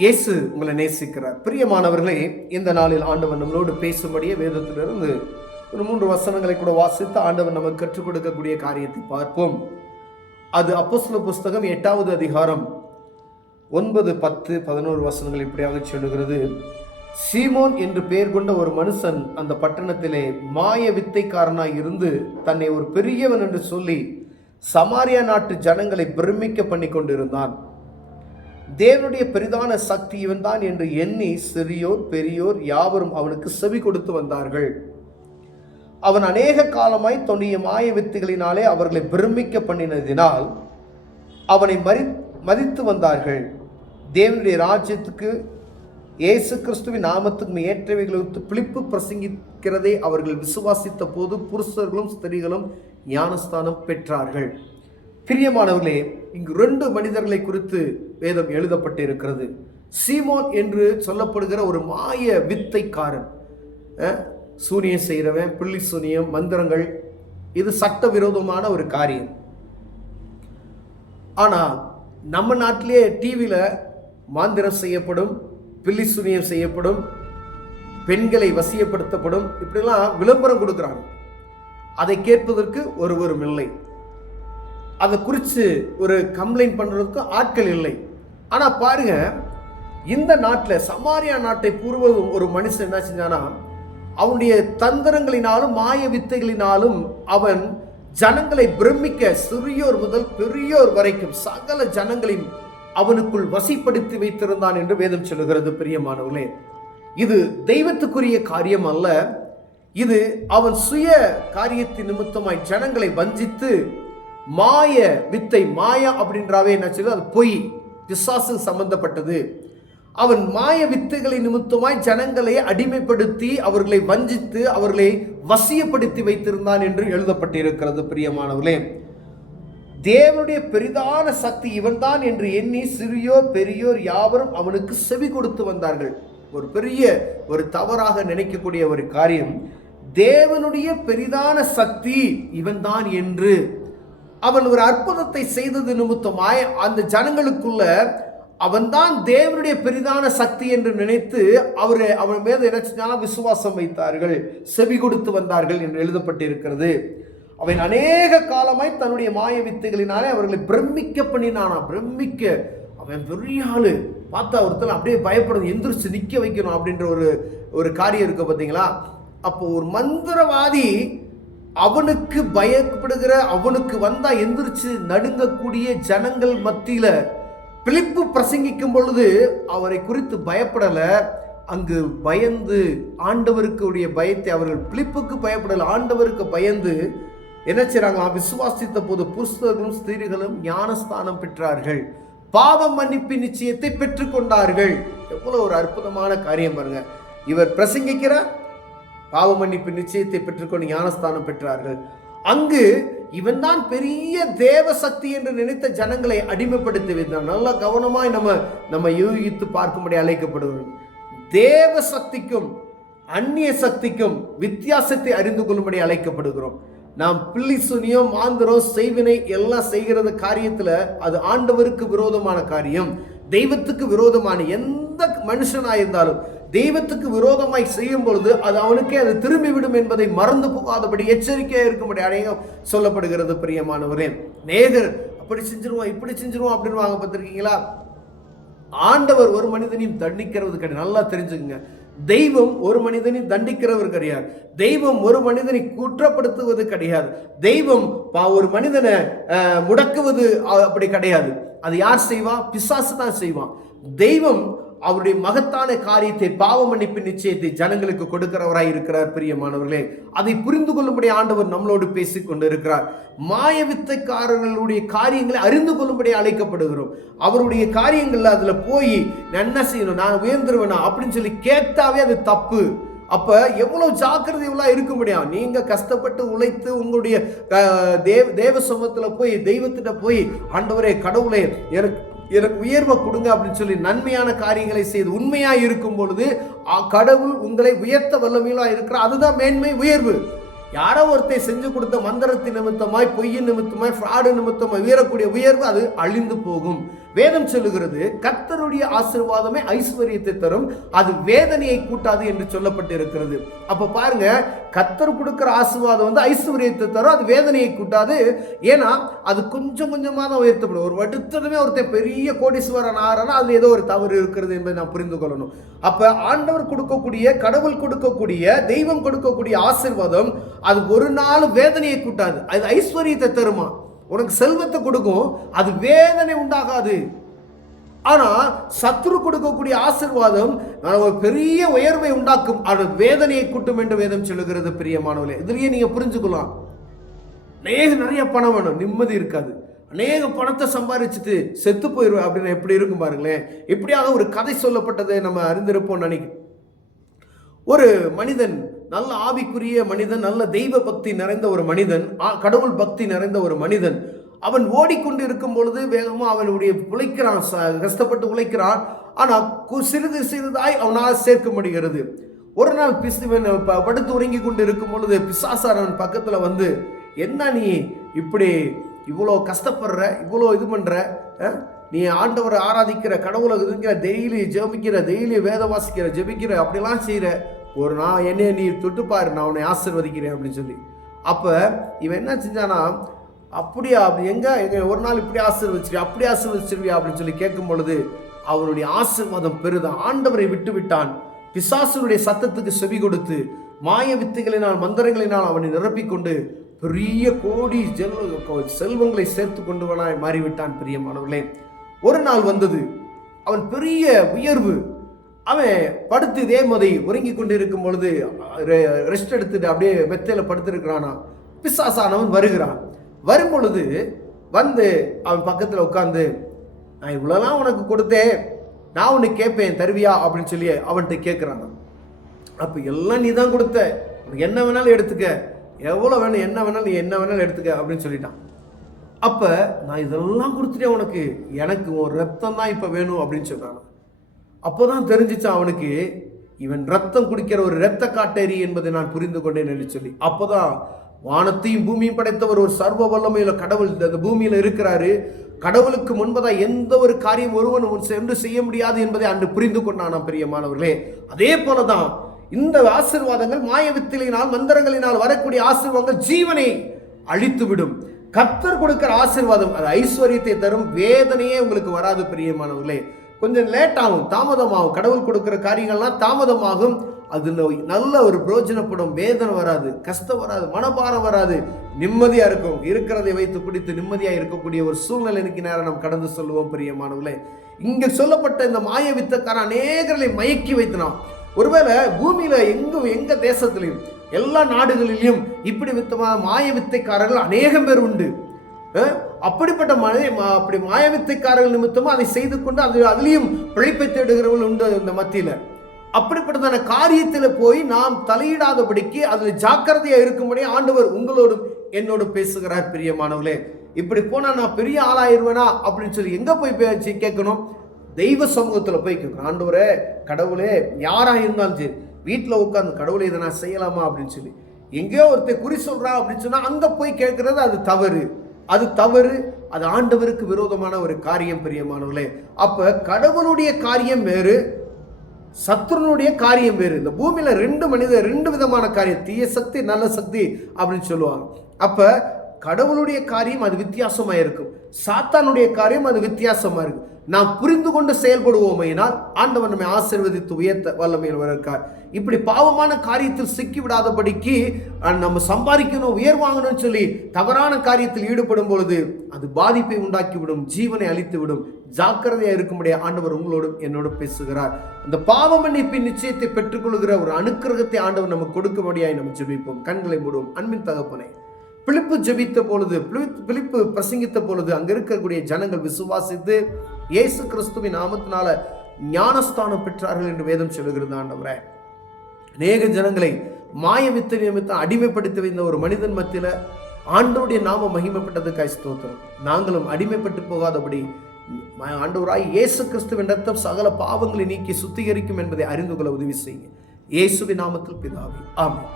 இயேசு உங்களை நேசிக்கிறார். பிரியமானவர்களே, இந்த நாளில் ஆண்டவர் நம்மளோடு பேசும்படியே வேதத்திலிருந்து ஒரு 3 வசனங்களை கூட வாசித்து ஆண்டவர் நமக்கு கற்றுக் கொடுக்கக்கூடிய காரியத்தை பார்ப்போம். அது அப்போஸ்தலர் புஸ்தகம் 8வது அதிகாரம் 9, 10, 11 வசனங்கள் இப்படியாக சொல்லுகிறது. சீமோன் என்று பெயர் கொண்ட ஒரு மனுஷன் அந்த பட்டணத்திலே மாய வித்தைக்காரனாய் இருந்து தன்னை ஒரு பெரியவன் என்று சொல்லி சமாரியா நாட்டு ஜனங்களை பிரமிக்க பண்ணி கொண்டிருந்தான். தேவனுடைய பெரிதான சக்தி இவன் தான் என்று எண்ணி சிறியோர் பெரியோர் யாவரும் அவனுக்கு செவி கொடுத்து வந்தார்கள். அவன் அநேக காலமாய் தன்னுடைய மாய வித்துகளினாலே அவர்களை பிரமிக்க பண்ணினதினால் அவனை மதித்து வந்தார்கள். தேவனுடைய ராஜ்யத்துக்கு இயேசு கிறிஸ்துவின் நாமத்துக்கு ஏற்றவைகளுக்கு பிலிப்பு பிரசங்கிக்கிறதை அவர்கள் விசுவாசித்த போது புருஷர்களும் ஸ்திரீகளும் ஞானஸ்தானம் பெற்றார்கள். பிரியமானவர்களே, இங்கு 2 மனிதர்களை குறித்து வேதம் எழுதப்பட்டிருக்கிறது. சீமோன் என்று சொல்லப்படுகிற ஒரு மாய வித்தைக்காரன், சூனியம் செய்கிறவன், பில்லி சூனியம், மந்திரங்கள், இது சட்டவிரோதமான ஒரு காரியம். ஆனால் நம்ம நாட்டிலே டிவியில் மாந்திரம் செய்யப்படும், பில்லி சூனியம் செய்யப்படும், பெண்களை வசியப்படுத்தப்படும், இப்படிலாம் விளம்பரம் கொடுக்குறாங்க. அதை கேட்பதற்கு ஒருவரும் இல்லை. அதை குறித்து ஒரு கம்ப்ளைண்ட் பண்ணுறதுக்கு ஆட்கள் இல்லை. ஆனால் பாருங்க, இந்த நாட்டில் சமாரியா நாட்டை பூர்வம் ஒரு மனுஷன் என்ன செஞ்சானா, அவனுடைய தந்திரங்களினாலும் மாய வித்தைகளினாலும் அவன் ஜனங்களை பிரமிக்க, சிறியோர் முதல் பெரியோர் வரைக்கும் சகல ஜனங்களையும் அவனுக்குள் வசிப்படுத்தி வைத்திருந்தான் என்று வேதம் சொல்லுகிறது. பிரியமானவர்களே, இது தெய்வத்துக்குரிய காரியம் அல்ல. இது அவன் சுய காரியத்தின் நிமித்தமாய் ஜனங்களை வஞ்சித்து மாய வித்தை, மாயா அப்படின்றாவே என்ன சொல்லுது, அது பொய், பிசாசு சம்பந்தப்பட்டது. அவன் மாய வித்தைகளை நிமித்தமாய் ஜனங்களை அடிமைப்படுத்தி அவர்களை வஞ்சித்து அவர்களை வசியப்படுத்தி வைத்திருந்தான் என்று எழுதப்பட்டிருக்கிறது. பிரியமானவர்களே, தேவனுடைய பெரிதான சக்தி இவன்தான் என்று எண்ணி சிறியோர் பெரியோர் யாவரும் அவனுக்கு செவி கொடுத்து வந்தார்கள். ஒரு பெரிய ஒரு தவறாக நினைக்கக்கூடிய ஒரு காரியம், தேவனுடைய பெரிதான சக்தி இவன்தான் என்று அவன் ஒரு அற்புதத்தை செய்தது நிமித்தமாய் அந்த ஜனங்களுக்குள்ள அவன்தான் தேவனுடைய பெரிதான சக்தி என்று நினைத்து அவன் மீது என்ன விசுவாசம் வைத்தார்கள், செவி கொடுத்து வந்தார்கள் என்று எழுதப்பட்டிருக்கிறது. அவன் அநேக காலமாய் தன்னுடைய மாய வித்தைகளினாலே அவர்களை பிரமிக்க பண்ணினானா. பிரமிக்க அவன் பெரிய ஆளு, பார்த்தா ஒருத்தர் அப்படியே பயப்படுறது, எந்திரிச்சு நிற்க வைக்கணும் அப்படின்ற ஒரு காரியம் இருக்கு பார்த்தீங்களா. அப்போ ஒரு மந்திரவாதி அவனுக்கு பயப்படுகிற, அவனுக்கு வந்தா எந்திரிச்சு நடுங்கக்கூடிய ஜனங்கள் மத்தியில பிலிப்பு பிரசங்கிக்கும் பொழுது அவரை குறித்து பயப்படல. அங்கு பயந்து ஆண்டவருக்கு பயத்தை அவர்கள் பிலிப்புக்கு பயப்படல, ஆண்டவருக்கு பயந்து என்ன செய்றாங்க, விசுவாசித்த போது புருஷர்களும் ஸ்திரீகளும் ஞானஸ்தானம் பெற்றார்கள், பாவ மன்னிப்பு நிச்சயத்தை பெற்றுக்கொண்டார்கள். எவ்வளவு ஒரு அற்புதமான காரியம் பாருங்க. இவர் பிரசங்கிக்கிற பாவ மன்னிப்பு நிச்சயத்தை பெற்றுக்கொண்டு ஞானஸ்தானம் பெற்றார்கள். அங்கு இவன் தான் பெரிய தேவ சக்தி என்று நினைத்த ஜனங்களை அடிமைப்படுத்தி வைத்தான். நல்லா கவனமாய் நம்ம யூகித்து பார்க்கும்படி அழைக்கப்படுகிறோம். தேவ சக்திக்கும் அந்நிய சக்திக்கும் வித்தியாசத்தை அறிந்து கொள்ளும்படி அழைக்கப்படுகிறோம். நாம் பில்லி சூனியம், மாந்திரம், செய்வினை எல்லாம் செய்கிறது காரியத்தில் அது ஆண்டவருக்கு விரோதமான காரியம். தெய்வத்துக்கு விரோதமான எந்த மனுஷனாயிருந்தாலும் தெய்வத்துக்கு விரோதமாய் செய்யும் பொழுது அது அவனுக்கே அது திரும்பிவிடும் என்பதை மறந்து போகாதபடி எச்சரிக்கையாக இருக்கும்படி அநேகம் சொல்லப்படுகிறது. பிரியமானவரே, நேகர் அப்படி செஞ்சிருவோம் இப்படி செஞ்சிருவோம் அப்படின்னு வாங்க பார்த்துருக்கீங்களா? ஆண்டவர் ஒரு மனிதனையும் தண்டிக்கிறது கிடையாது. நல்லா தெரிஞ்சுக்கங்க, தெய்வம் ஒரு மனிதனை தண்டிக்கிறவர் கிடையாது. தெய்வம் ஒரு மனிதனை குற்றப்படுத்துவது கிடையாது. தெய்வம் ஒரு மனிதனை முடக்குவது அப்படி கிடையாது. அது யார் செய்வா? பிசாசு தான் செய்வான். தெய்வம் அவருடைய மகத்தான காரியத்தை, பாவ மன்னிப்பு நிச்சயத்தை ஜனங்களுக்கு கொடுக்கிறவராய் இருக்கிறார். பிரியமானவர்களே, அதை புரிந்து கொள்ளும்படி ஆண்டவர் நம்மளோடு பேசிக் கொண்டு இருக்கிறார். மாய வித்தைக்காரர்களுடைய காரியங்களை அறிந்து கொள்ளும்படி அழைக்கப்படுகிறோம். அவருடைய காரியங்கள்ல அதுல போய் என்ன செய்யணும், நான் உயர்ந்துருவேனா அப்படின்னு சொல்லி கேட்டாவே அது தப்பு. அப்ப எவ்வளவு ஜாக்கிரதையா இருக்க முடியும். நீங்க கஷ்டப்பட்டு உழைத்து உங்களுடைய தேவ சமூகத்துல போய் தெய்வத்திட்ட போய், ஆண்டவரே கடவுளே எனக்கு உயர்வை கொடுங்க அப்படின்னு சொல்லி நன்மையான காரியங்களை செய்து உண்மையா இருக்கும் பொழுது கடவுள் உங்களை உயர்த்த வல்லமையிலா இருக்கிறார். அதுதான் மேன்மை, உயர்வு. யாரோ ஒருத்தர் செஞ்சு கொடுத்த மந்திரத்தின் நிமித்தமாய், பொய்யின் நிமித்தமாய், ஃப்ராடு நிமித்தமாய் உயரக்கூடிய உயர்வு அது அழிந்து போகும். வேதம் சொல்லுகிறது கர்த்தருடைய ஆசீர்வாதமே ஐஸ்வர்யத்தை தரும், அது வேதனையை கூட்டாது என்று சொல்லப்பட்டு இருக்கிறது. அப்ப பாருங்க, கர்த்தர் கொடுக்கிற ஆசீர்வாதம் ஐஸ்வர்யத்தை தரும், அது வேதனையை கூட்டாது. ஏன்னா அது கொஞ்சம் கொஞ்சமாக தான் உயர்த்தப்படும். ஒரு வடுத்ததுமே ஒருத்தர் பெரிய கோடீஸ்வரன் ஆறானா அதுல ஏதோ ஒரு தவறு இருக்கிறது என்பதை நான் புரிந்து கொள்ளணும். அப்ப ஆண்டவர் கொடுக்கக்கூடிய, கடவுள் கொடுக்கக்கூடிய, தெய்வம் கொடுக்கக்கூடிய ஆசீர்வாதம் அது ஒரு நாள் வேதனையை கூட்டாது, அது ஐஸ்வர்யத்தை தருமா. உனக்கு செல்வத்தை கொடுக்கும், அது வேதனை உண்டாகாது. ஆனா சத்துரு கொடுக்கக்கூடிய ஆசீர்வாதம் ஒரு பெரிய உயர்வை உண்டாக்கும், அது வேதனையை கூட்டும் என்று வேதம் சொல்லுகிறது. பிரியமானவர்களே, இதுலயே நீங்க புரிஞ்சுக்கலாம். நிறைய பணம் வேணும், நிம்மதி இருக்காது. அநேக பணத்தை சம்பாதிச்சுட்டு செத்து போயிடுவேன் அப்படின்னு எப்படி இருக்கும் பாருங்களேன். எப்படியாக ஒரு கதை சொல்லப்பட்டதை நம்ம அறிந்திருப்போம் நினைக்கிறேன். ஒரு மனிதன், நல்ல ஆவிக்குரிய மனிதன், நல்ல தெய்வ பக்தி நிறைந்த ஒரு மனிதன், கடவுள் பக்தி நிறைந்த ஒரு மனிதன், அவன் ஓடிக்கொண்டு இருக்கும் பொழுது வேகமா அவனுடைய உழைக்கிறான், கஷ்டப்பட்டு உழைக்கிறான். ஆனால் சிறிது சிறிதாய் அவனால் சேர்க்க முடிகிறது. ஒரு நாள் படுத்து உறங்கி கொண்டு இருக்கும் பொழுது பிசாசாரன் பக்கத்துல வந்து, என்ன நீ இப்படி இவ்வளோ கஷ்டப்படுற, இவ்வளோ இது பண்ற, நீ ஆண்டவரை ஆராதிக்கிற, கடவுளை இருக்கிற, டெய்லி ஜெபிக்கிற, டெய்லி வேத வாசிக்கிற, ஜெபிக்கிற, அப்படிலாம் செய்கிற, ஒரு நாள் என்னைய நீ தொட்டுப்பாரு, நான் உன்னை ஆசீர்வதிக்கிறேன் அப்படின்னு சொல்லி. அப்போ இவன் என்ன செஞ்சானா, அப்படியா, அப்படி எங்க ஒரு நாள் இப்படி ஆசீர்வதிச்சிருவியா, அப்படி ஆசீர்வதிச்சிருவியா அப்படின்னு சொல்லி கேட்கும் பொழுது அவனுடைய ஆசீர்வாதம் பெரிதான். ஆண்டவரை விட்டு விட்டான். பிசாசுடைய சத்தத்துக்கு செவி கொடுத்து மாய வித்தைகளினால், மந்திரங்களினால் அவனை நிரப்பிக்கொண்டு பெரிய கோடி செல்வங்களை சேர்த்து கொண்டவனாய் மாறிவிட்டான். பிரியமானவர்களே, ஒரு நாள் வந்தது, அவன் பெரிய உயர்வு. அவன் படுத்து இதே மாதிரி உறங்கி கொண்டு இருக்கும் பொழுது, ரெஸ்ட் எடுத்துட்டு அப்படியே மெத்தையில படுத்திருக்கிறானா, பிசாசானவன் வருகிறான். வரும் பொழுது வந்து அவன் பக்கத்துல உட்கார்ந்து, நான் இவ்வளவுலாம் உனக்கு கொடுத்தேன், நான் உன்னை கேட்பேன், தருவியா அப்படின்னு சொல்லி அவன்கிட்ட கேட்கிறான். அப்ப எல்லாம் நீ தான் கொடுத்த, என்ன வேணாலும் எடுத்துக்க, எவ்வளோ வேணும், என்ன வேணாலும் நீ என்ன வேணாலும் எடுத்துக்க அப்படின்னு சொல்லிட்டான். அப்போ நான் இதெல்லாம் கொடுத்துட்டேன் உனக்கு, எனக்கு ஒரு ரத்தம் தான் இப்போ வேணும் அப்படின்னு சொல்கிறான். அப்போ தான் தெரிஞ்சிச்சான் அவனுக்கு, இவன் ரத்தம் குடிக்கிற ஒரு இரத்த காட்டேரி என்பதை நான் புரிந்து கொண்டேன் சொல்லி. அப்போ தான் வானத்தையும் பூமியும் படைத்தவர், ஒரு சர்வ வல்லமையில கடவுள் அந்த பூமியில் இருக்கிறாரு. கடவுளுக்கு முன்பதாக எந்த ஒரு காரியம் ஒருவன் சென்று செய்ய முடியாது என்பதை அன்று புரிந்து கொண்டான். பிரியமானவர்களே, அதே போலதான் இந்த ஆசீர்வாதங்கள், மாயவித்திலினால், மந்திரங்களினால் வரக்கூடிய ஆசீர்வாதங்கள் ஜீவனை அழித்துவிடும். கர்த்தர் கொடுக்கிற ஆசீர்வாதம் அது ஐஸ்வர்யத்தை தரும், வேதனையே உங்களுக்கு வராது. பிரியமானவர்களே, கொஞ்சம் லேட் ஆகும், தாமதமாகும். கடவுள் கொடுக்கிற காரியங்கள்லாம் தாமதமாகும், அது நல்ல ஒரு பிரயோஜனப்படும். வேதனை வராது, கஷ்டம் வராது, மனபாரம் வராது, நிம்மதியா இருக்கும். இருக்கிறதை வைத்து குடித்து நிம்மதியா இருக்கக்கூடிய ஒரு சூழ்நிலைக்கு நேரம் நாம் கடந்து சொல்லுவோம். பிரியமானவர்களே, இங்க சொல்லப்பட்ட இந்த மாய வித்தக்காரன் அநேகர்களை மயக்கி வைத்தனான். ஒருவேளை பூமியில எங்க தேசத்திலையும் எல்லா நாடுகளிலும் இப்படி வித்தமான மாய வித்தைக்காரர்கள் அநேகம் பேர் உண்டு. அப்படிப்பட்ட அப்படி மாய வித்தைக்காரர்கள் நிமித்தமும் அதை செய்து கொண்டு அதுலயும் பிழைப்பை தேடுகிறவர்கள் உண்டு இந்த மத்தியில. அப்படிப்பட்டதான காரியத்தில் போய் நாம் தலையிடாதபடிக்கு அதில் ஜாக்கிரதையா இருக்கும்படி ஆண்டவர் உங்களோடும் என்னோடு பேசுகிறார். பிரியமானவர்களே, இப்படி போனா நான் பெரிய ஆளாயிருவேனா அப்படின்னு சொல்லி எங்க போய் பேச்சு கேட்கணும்? தெய்வ சமூகத்தில் போய் கேட்கணும். ஆண்டவரே, கடவுளே, யாரா இருந்தாலும் சரி, வீட்டில் உட்காந்து கடவுளை இதை நான் செய்யலாமா அப்படின்னு சொல்லி எங்கேயோ ஒருத்தர் குறி சொல்றா அப்படின்னு சொன்னா அங்க போய் கேட்கறது அது தவறு. அது ஆண்டவருக்கு விரோதமான ஒரு காரியம். பிரியமானவர்களே, அப்ப கடவுளுடைய காரியம் வேறு, சத்துருனுடைய காரியம் வேறு. இந்த பூமியில ரெண்டு விதமான காரியம், தீய சக்தி, நல்ல சக்தி அப்படின்னு சொல்லுவாங்க. அப்ப கடவுளுடைய காரியம் அது வித்தியாசமா இருக்கும், சாத்தானுடைய காரியம் அது வித்தியாசமா இருக்கும். நாம் புரிந்து கொண்டு செயல்படுவோமையினால் ஆண்டவர் நம்மை ஆசீர்வதித்து உயர்த்த வல்லமையில் வருகிறார். இப்படி பாவமான காரியத்தில் சிக்கி விடாதபடிக்கு நம்ம சம்பாதிக்கணும், உயர்வாங்கணும்னு சொல்லி தவறான காரியத்தில் ஈடுபடும் பொழுது அது பாதிப்பை உண்டாக்கிவிடும், ஜீவனை அழித்துவிடும். ஜாக்கிரதையா இருக்கும்படியா ஆண்டவர் உங்களோடும் என்னோடு பேசுகிறார். அந்த பாவ மன்னிப்பின் நிச்சயத்தை பெற்றுக்கொள்கிற ஒரு அனுக்கிரகத்தை ஆண்டவர் நமக்கு கொடுக்கும்படியாய் நம்ம ஜெபிப்போம். கண்களை மூடுவோம். அன்பின் தகப்பனே, பிலிப்பு ஜெபித்த பொழுது, பிலிப்பு பிரசங்கித்த பொழுது அங்க இருக்கக்கூடிய ஜனங்கள் விசுவாசித்து இயேசு கிறிஸ்துவின் நாமத்தினால ஞானஸ்தானம் பெற்றார்கள் என்று வேதம் சொல்லுகிறது. ஆண்டவரே, அநேக ஜனங்களை மாய வித்தை நிமித்தம் அடிமைப்படுத்தி வைத்த ஒரு மனிதன் மத்தியில ஆண்டவருடைய நாம மகிமைப்பட்டதுக்காய் ஸ்தோத்திரம். நாங்களும் அடிமைப்பட்டு போகாதபடி ஆண்டவராய் இயேசு கிறிஸ்துவின் ரத்தம் சகல பாவங்களை நீக்கி சுத்திகரிக்கும் என்பதை அறிந்து கொள்ள உதவி செய்யுங்க. இயேசுவின் நாமத்தில் பிதாவே, ஆமென்.